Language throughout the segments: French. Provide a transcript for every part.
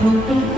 Je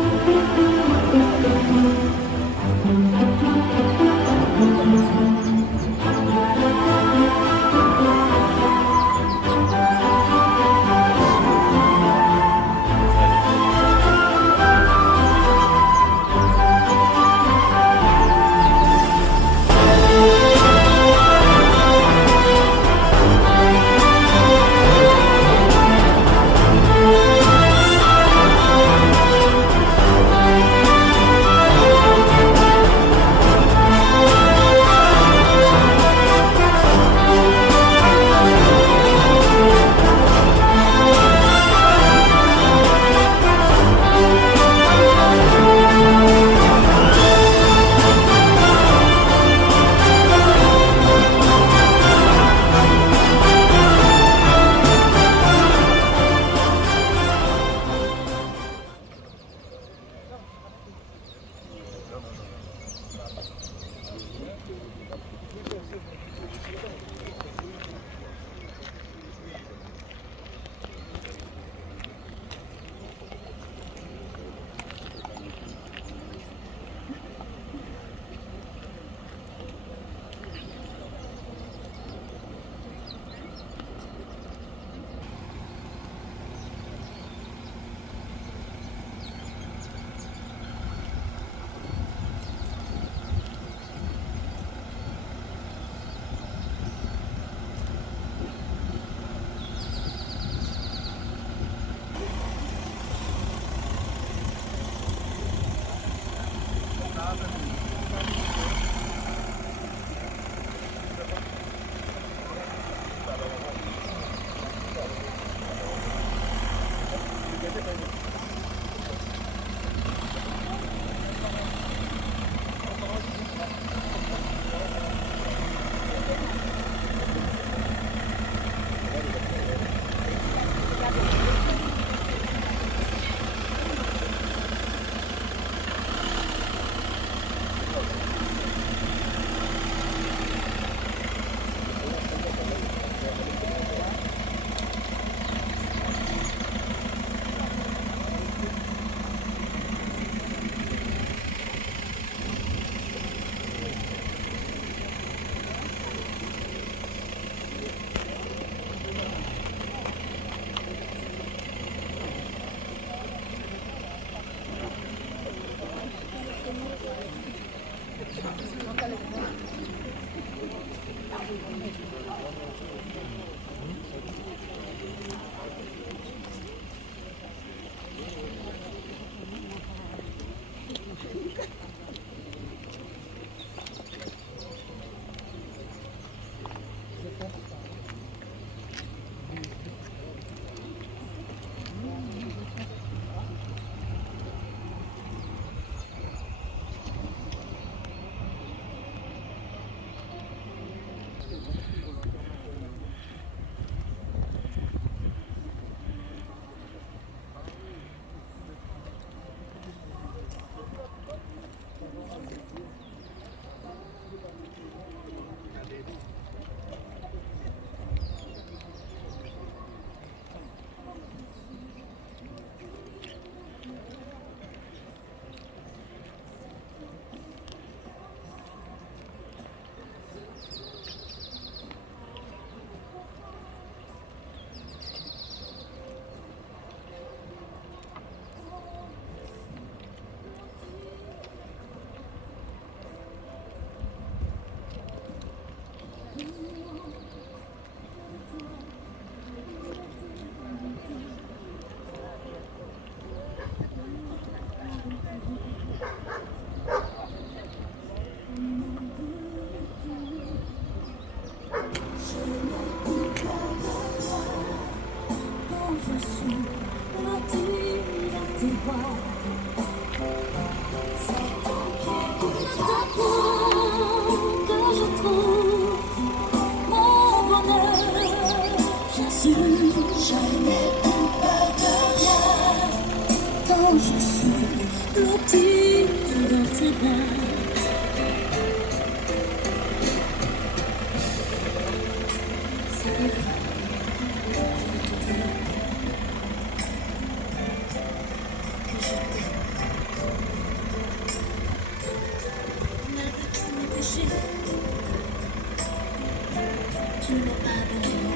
tu ne m'as pas abandonné.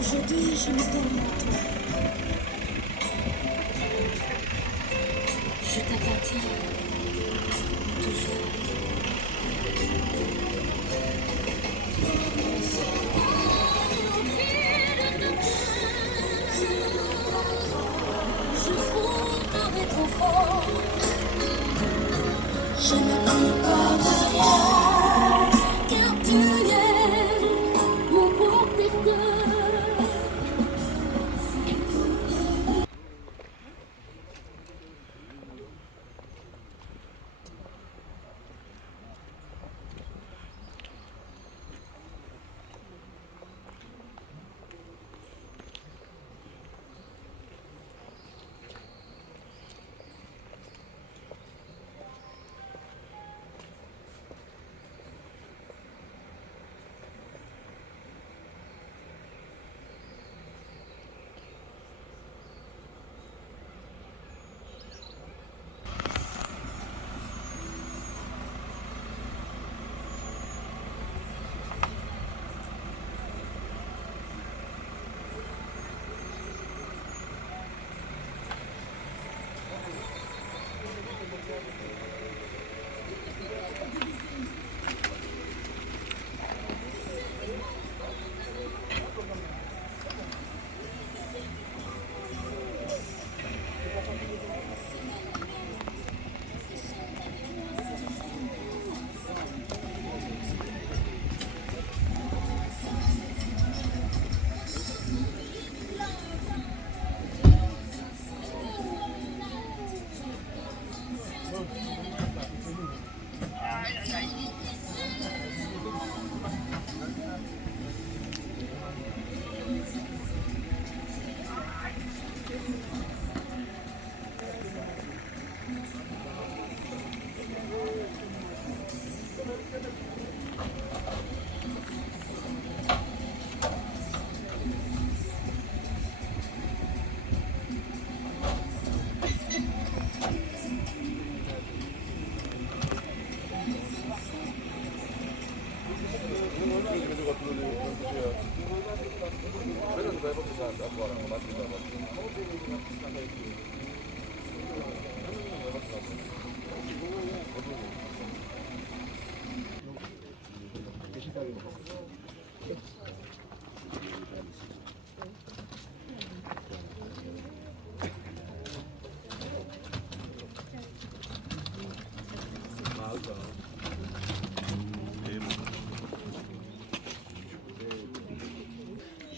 Aujourd'hui, je me donne à toi. Je t'appartiens toujours. Je frôlerai trop fort. Je ne prie pas derrière, car tu es mon protecteur.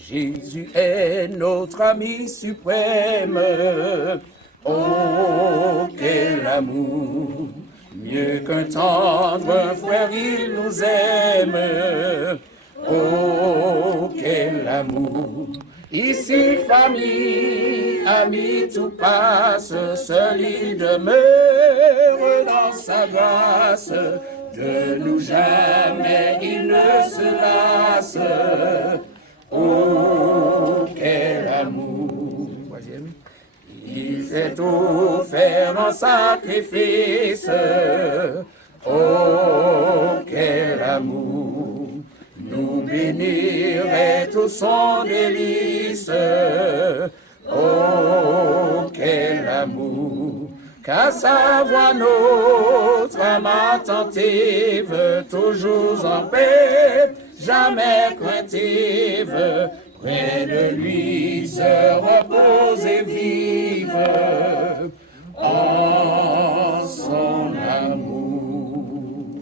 Jésus est notre ami suprême. Oh, quel amour! Mieux qu'un tendre frère, il nous aime. Oh, quel amour! Ici, famille, amis, tout passe. Seul il demeure dans sa grâce. De nous jamais il ne se lasse. Oh, quel amour! Il s'est offert en sacrifice. Oh, quel amour! Nous bénir est tout son délice. Oh, quel amour! Qu'à sa voix notre âme attentive, toujours en paix, jamais craintive, près de lui se repose et vive en son amour.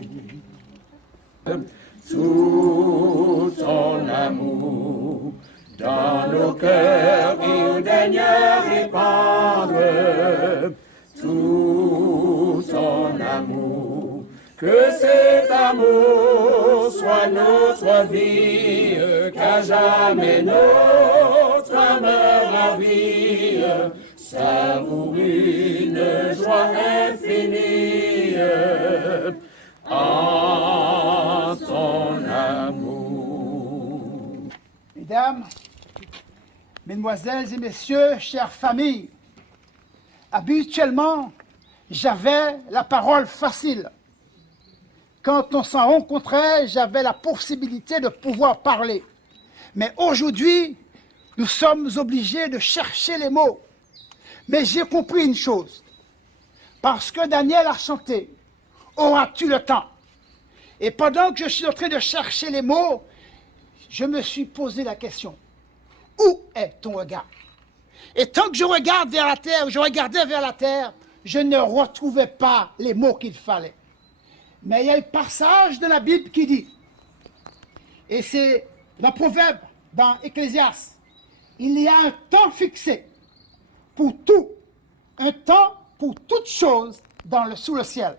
Tout ton amour dans nos cœurs il daigne répandre. Tout ton amour, que cet amour soit notre vie, qu'à jamais notre âme ravie savoure une joie infinie en ton amour. Mesdames, Mesdemoiselles et Messieurs, chères familles, habituellement, j'avais la parole facile. quand on s'en rencontrait, j'avais la possibilité de pouvoir parler. Mais aujourd'hui, nous sommes obligés de chercher les mots. Mais j'ai compris une chose. Parce que Daniel a chanté, « Auras-tu le temps ?» Et pendant que je suis en train de chercher les mots, je me suis posé la question, « Où est ton regard ?» Et tant que je regarde vers la terre, je regardais vers la terre, je ne retrouvais pas les mots qu'il fallait. Mais il y a un passage de la Bible qui dit, et c'est dans Proverbe, dans Ecclésiaste, il y a un temps fixé pour tout, un temps pour toute chose sous le ciel.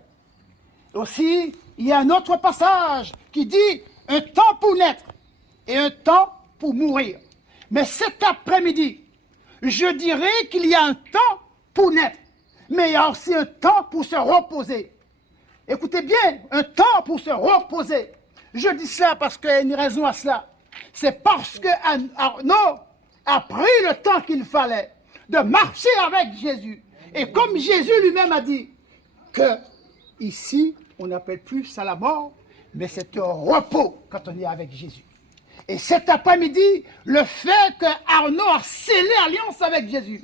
Aussi, il y a un autre passage qui dit un temps pour naître et un temps pour mourir. Mais cet après-midi, je dirais qu'il y a un temps pour naître, mais il y a aussi un temps pour se reposer. Écoutez bien, un temps pour se reposer. Je dis cela parce qu'il y a une raison à cela. C'est parce que Arnaud a pris le temps qu'il fallait de marcher avec Jésus. Et comme Jésus lui-même a dit que ici, on n'appelle plus ça la mort, mais c'est un repos quand on est avec Jésus. Et cet après-midi, le fait que Arnaud a scellé alliance avec Jésus,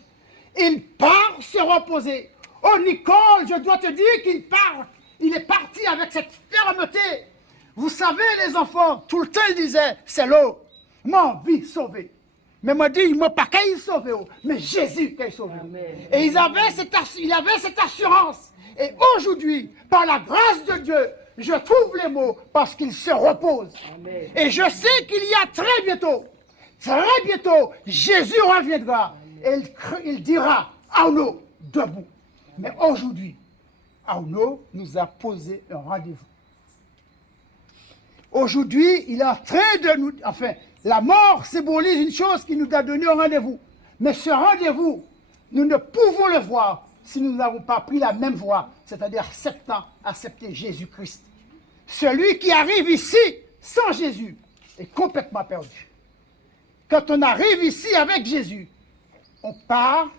il part se reposer. Oh Nicole, je dois te dire qu'il part. Il est parti avec cette fermeté. Vous savez, les enfants, tout le temps, ils disaient, c'est l'eau, mon vie sauvée. Mais moi, dit, moi, pas qu'il sauvé, mais Jésus qui est sauvé. Amen. Et il avait cette assurance. Et aujourd'hui, par la grâce de Dieu, je trouve les mots parce qu'il se repose. Amen. Et je sais qu'il y a très bientôt, Jésus reviendra. Amen. Et il dira, Arnaud, debout. Mais aujourd'hui, Arnaud nous a posé un rendez-vous. Aujourd'hui, il est en train de nous... Enfin, la mort symbolise une chose qui nous a donné un rendez-vous. Mais ce rendez-vous, nous ne pouvons le voir si nous n'avons pas pris la même voie, c'est-à-dire accepter Jésus-Christ. Celui qui arrive ici sans Jésus est complètement perdu. Quand on arrive ici avec Jésus, on part,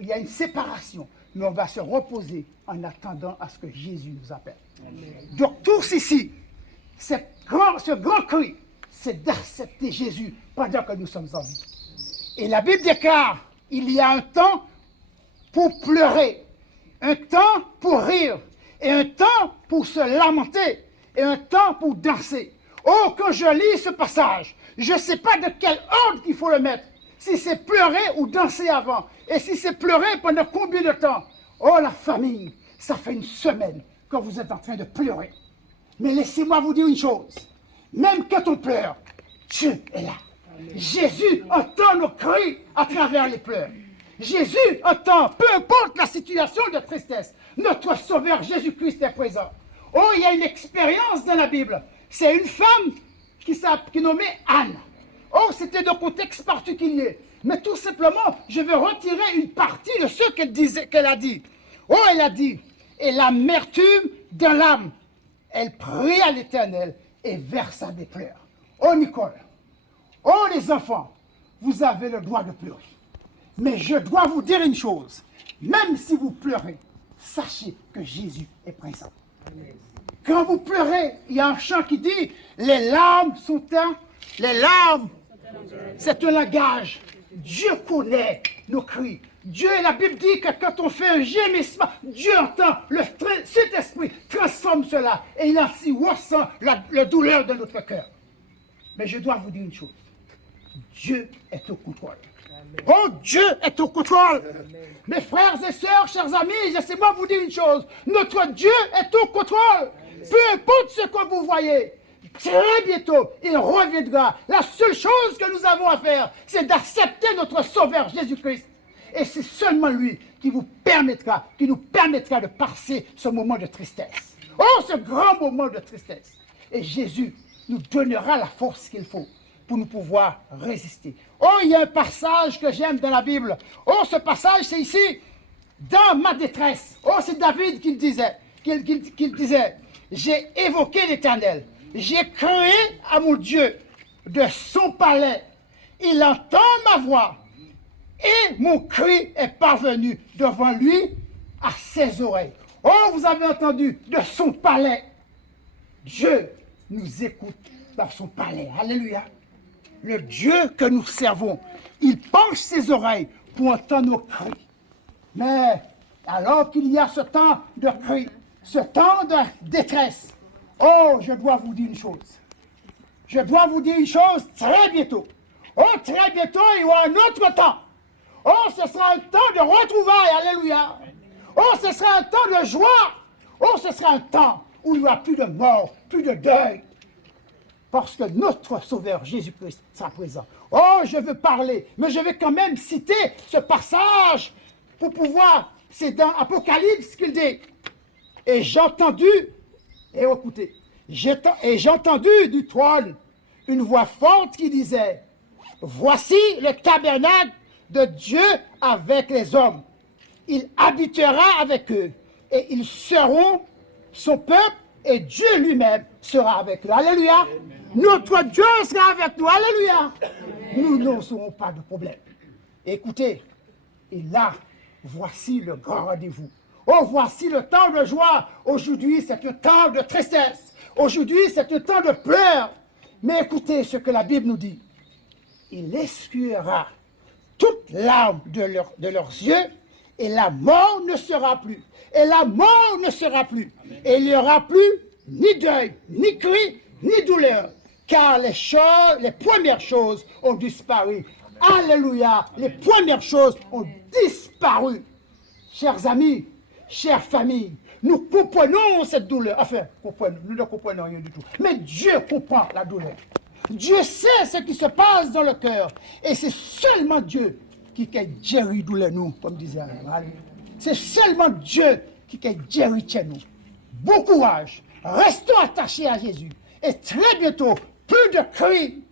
il y a une séparation, mais on va se reposer en attendant à ce que Jésus nous appelle. Amen. Donc tous ici, ce grand cri, c'est d'accepter Jésus pendant que nous sommes en vie. Et la Bible déclare, il y a un temps pour pleurer, un temps pour rire, et un temps pour se lamenter, et un temps pour danser. Oh, quand je lis ce passage, je ne sais pas de quel ordre il faut le mettre. Si c'est pleurer ou danser avant, et si c'est pleurer pendant combien de temps. Oh, la famille, ça fait une semaine que vous êtes en train de pleurer. Mais laissez-moi vous dire une chose. Même quand on pleure, Dieu est là. Amen. Jésus entend nos cris à travers les pleurs. Jésus entend, peu importe la situation de tristesse, notre Sauveur Jésus-Christ est présent. Oh, il y a une expérience dans la Bible. C'est une femme qui est nommée Anne. Oh, c'était de contexte particulier. Mais tout simplement, je vais retirer une partie de ce qu'elle a dit. Oh, elle a dit, et l'amertume de l'âme, elle prie à l'Éternel et versa des pleurs. Oh, Nicole, oh, les enfants, vous avez le droit de pleurer. Mais je dois vous dire une chose, même si vous pleurez, sachez que Jésus est présent. Amen. Quand vous pleurez, il y a un chant qui dit, les larmes, c'est un langage. Dieu connaît nos cris. Dieu, la Bible dit que quand on fait un gémissement, Dieu entend, cet esprit transforme cela et il ainsi ressent la douleur de notre cœur. Mais je dois vous dire une chose, Dieu est au contrôle. Amen. Oh, Dieu est au contrôle. Amen. Mes frères et sœurs, chers amis, laissez-moi vous dire une chose, notre Dieu est au contrôle. Amen. Peu importe ce que vous voyez, très bientôt, il reviendra. La seule chose que nous avons à faire, c'est d'accepter notre Sauveur Jésus-Christ. Et c'est seulement lui qui nous permettra de passer ce moment de tristesse. Oh, ce grand moment de tristesse. Et Jésus nous donnera la force qu'il faut pour nous pouvoir résister. Oh, il y a un passage que j'aime dans la Bible. Oh, ce passage, c'est ici, dans ma détresse. Oh, c'est David qui le disait. Qu'il disait, j'ai évoqué l'Éternel. J'ai crié à mon Dieu de son palais. Il entend ma voix. Et mon cri est parvenu devant lui à ses oreilles. Oh, vous avez entendu de son palais. Dieu nous écoute dans son palais. Alléluia. Le Dieu que nous servons, il penche ses oreilles pour entendre nos cris. Mais alors qu'il y a ce temps de cri, ce temps de détresse, oh, je dois vous dire une chose. Je dois vous dire une chose très bientôt. Oh, très bientôt, il y aura un autre temps. Oh, ce sera un temps de retrouvailles. Alléluia. Oh, ce sera un temps de joie. Oh, ce sera un temps où il n'y aura plus de mort, plus de deuil. Parce que notre Sauveur Jésus-Christ sera présent. Oh, je veux parler, mais je vais quand même citer ce passage pour pouvoir, c'est dans Apocalypse qu'il dit. Et j'ai entendu, et écoutez, j'ai entendu du trône une voix forte qui disait, voici le tabernacle de Dieu avec les hommes. Il habitera avec eux et ils seront son peuple et Dieu lui-même sera avec eux. Alléluia. Notre Dieu sera avec nous. Alléluia. Nous n'aurons pas de problème. Écoutez, et là, voici le grand rendez-vous. Oh, voici le temps de joie. Aujourd'hui, c'est un temps de tristesse. Aujourd'hui, c'est un temps de pleurs. Mais écoutez ce que la Bible nous dit. Il essuiera toute larme de leurs yeux et la mort ne sera plus. Et la mort ne sera plus. Et il n'y aura plus ni deuil, ni cri, ni douleur. Car les premières choses ont disparu. Alléluia. Les premières choses ont disparu. Chers amis, chères familles, nous comprenons cette douleur. Enfin, nous ne comprenons rien du tout. Mais Dieu comprend la douleur. Dieu sait ce qui se passe dans le cœur. Et c'est seulement Dieu qui peut guérir douleur nous, comme disait Anne. C'est seulement Dieu qui peut guérir nous. Bon courage. Restons attachés à Jésus. Et très bientôt, plus de cris,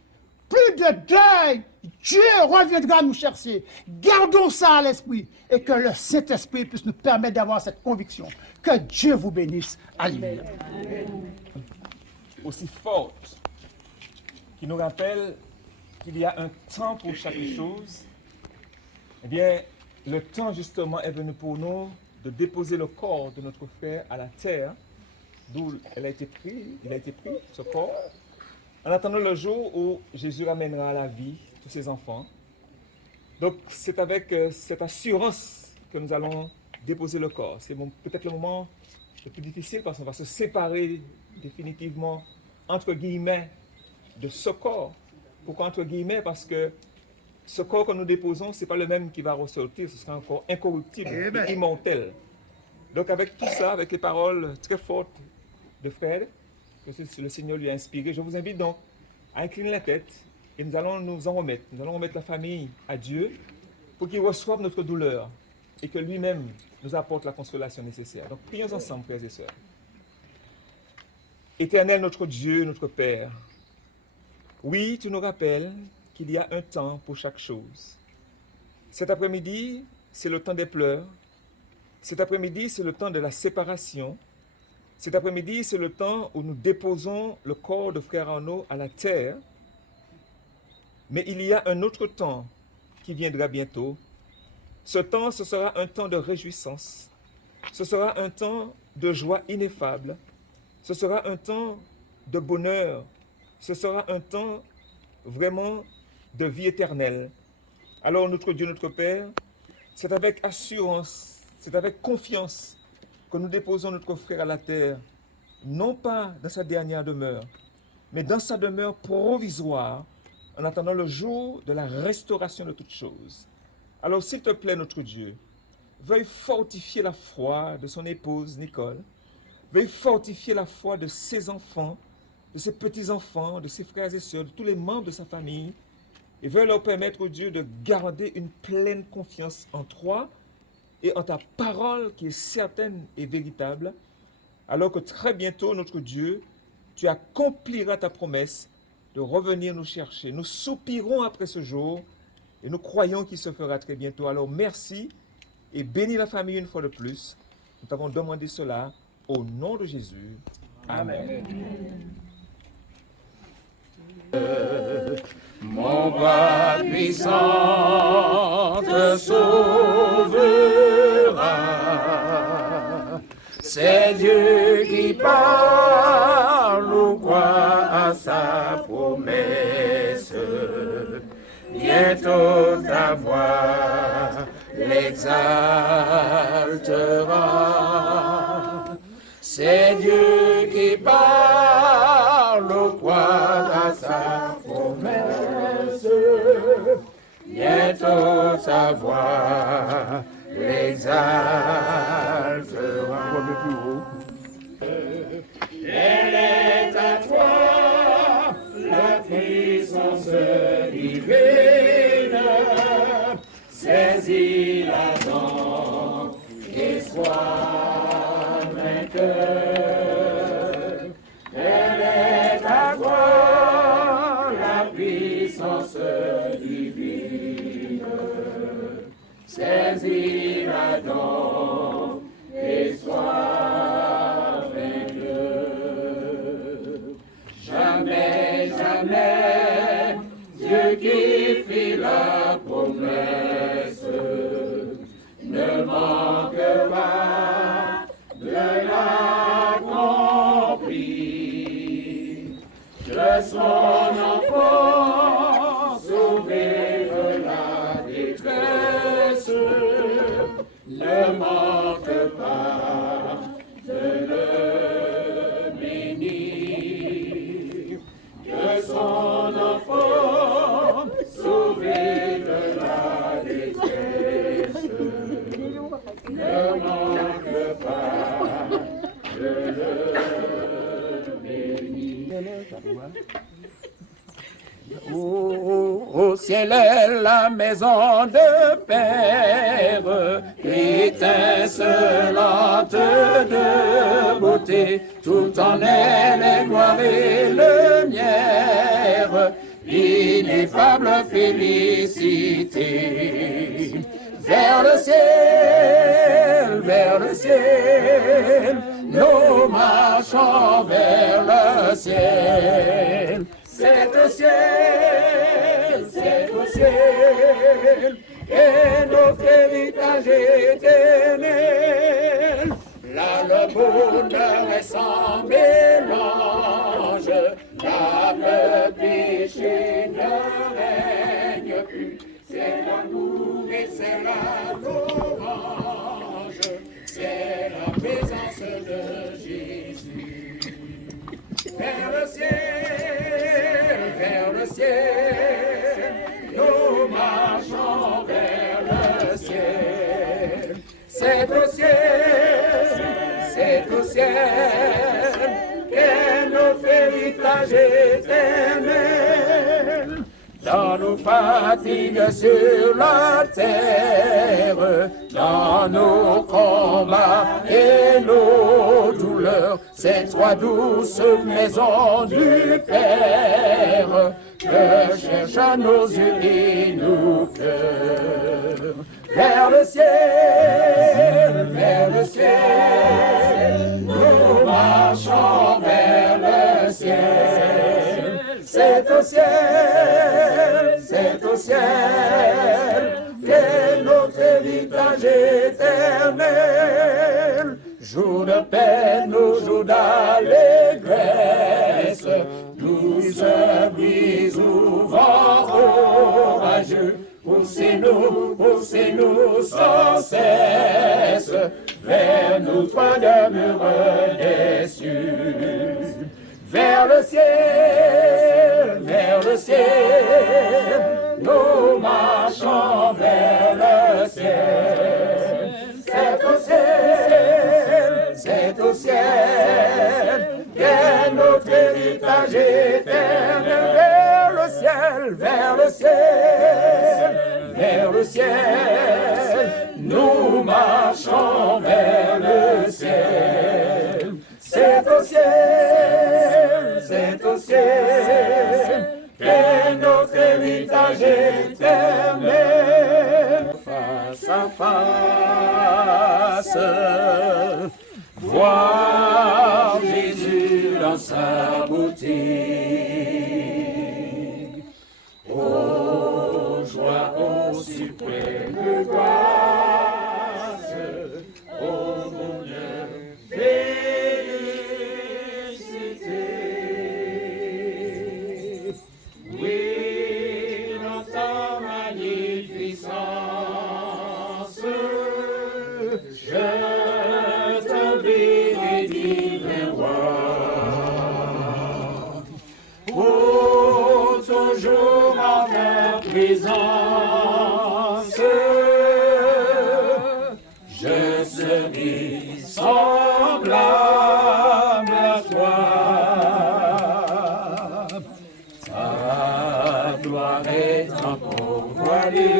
plus de deuil. Dieu reviendra nous chercher. Gardons ça à l'esprit et que le Saint-Esprit puisse nous permettre d'avoir cette conviction. Que Dieu vous bénisse. Alléluia. Aussi forte, qui nous rappelle qu'il y a un temps pour chaque chose, eh bien, le temps justement est venu pour nous de déposer le corps de notre frère à la terre, d'où il a été pris, ce corps, en attendant le jour où Jésus ramènera à la vie tous ses enfants. Donc, c'est avec cette assurance que nous allons déposer le corps. C'est peut-être le moment le plus difficile parce qu'on va se séparer définitivement, entre guillemets, de ce corps. Pourquoi entre guillemets? Parce que ce corps que nous déposons, ce n'est pas le même qui va ressortir, ce sera un corps incorruptible, et immortel. Donc avec tout ça, avec les paroles très fortes de Fred, que le Seigneur lui a inspiré, je vous invite donc à incliner la tête et nous allons nous en remettre. Nous allons remettre la famille à Dieu pour qu'il reçoive notre douleur et que lui-même nous apporte la consolation nécessaire. Donc prions ensemble, frères et sœurs. Éternel notre Dieu, notre Père, oui, tu nous rappelles qu'il y a un temps pour chaque chose. Cet après-midi, c'est le temps des pleurs. Cet après-midi, c'est le temps de la séparation. Cet après-midi, c'est le temps où nous déposons le corps de frère Arnaud à la terre. Mais il y a un autre temps qui viendra bientôt. Ce temps, ce sera un temps de réjouissance. Ce sera un temps de joie ineffable. Ce sera un temps de bonheur. Ce sera un temps vraiment de vie éternelle. Alors notre Dieu, notre Père, c'est avec assurance, c'est avec confiance que nous déposons notre frère à la terre, non pas dans sa dernière demeure, mais dans sa demeure provisoire, en attendant le jour de la restauration de toutes choses. Alors s'il te plaît, notre Dieu, veuille fortifier la foi de son épouse Nicole, veuille fortifier la foi de ses enfants, de ses petits-enfants, de ses frères et sœurs, de tous les membres de sa famille, et veuille leur permettre, Dieu, de garder une pleine confiance en toi et en ta parole qui est certaine et véritable, alors que très bientôt, notre Dieu, tu accompliras ta promesse de revenir nous chercher. Nous soupirons après ce jour et nous croyons qu'il se fera très bientôt. Alors merci et bénis la famille une fois de plus. Nous t'avons demandé cela au nom de Jésus. Amen. Mon bras puissant te sauvera. C'est Dieu qui parle dans sa promesse. Bientôt ta voix l'exaltera. C'est Dieu qui parle au croix dans sa promesse. Bientôt sa voix l'exaltera. Elle est à toi, la puissance divine. Saisis-la donc et sois vainqueur. Elle est à toi, la puissance divine. Saisis-la donc et sois vainqueur. Jamais, jamais, Dieu qui fit la promesse ne manque pas de l'accomplir. Que son enfant sauvé de la détresse ne manque pas de le bénir. Que son enfant sauvé de la détresse ne manque pas de le bénir. Au ciel est la maison de Père, étincelante de beauté, tout en elle est gloire et lumière, ineffable félicité. Vers le ciel, nous marchons vers le ciel. C'est au ciel, et notre héritage éternel. Là le bonheur est sans mélange, là le péché ne règne plus. C'est l'amour et c'est la louange, c'est la présence de Jésus. Vers le ciel, nous marchons vers le ciel. C'est au ciel, qu'est notre héritage éternel. Dans nos fatigues sur la terre, dans nos combats et nos douleurs, ces trois douces maisons du Père que cherchent nos yeux et nos cœurs. Vers le ciel, nous marchons vers le ciel. C'est au ciel, qu'est notre héritage éternel. Jour de peine ou jour d'allégresse, douce brise ou vent orageux, poussez-nous sans cesse vers nos toits demeure des cieux. Vers le ciel, nous marchons vers le ciel. C'est au ciel, qu'est notre héritage éternel. Vers le ciel, nous marchons vers le ciel. C'est au ciel, qu'est notre héritage éternel. Face à face, voir Jésus dans sa beauté. Oh, joie, oh, suprême grâce, oh, bonheur, félicité. toujours en ta présence. Je serai semblable à toi. Ta gloire est encore voilée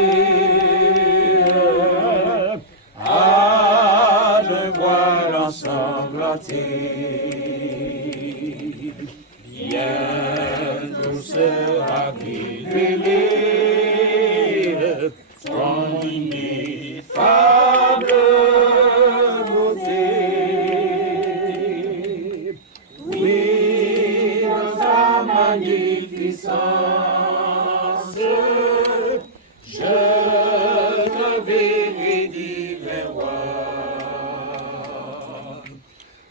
à le voile ensanglanté. Bientôt sera révélée ton ineffable beauté. Oui, dans ta magnificence, je te verrai divin roi.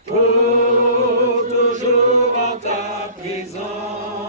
Pour toujours en ta présence.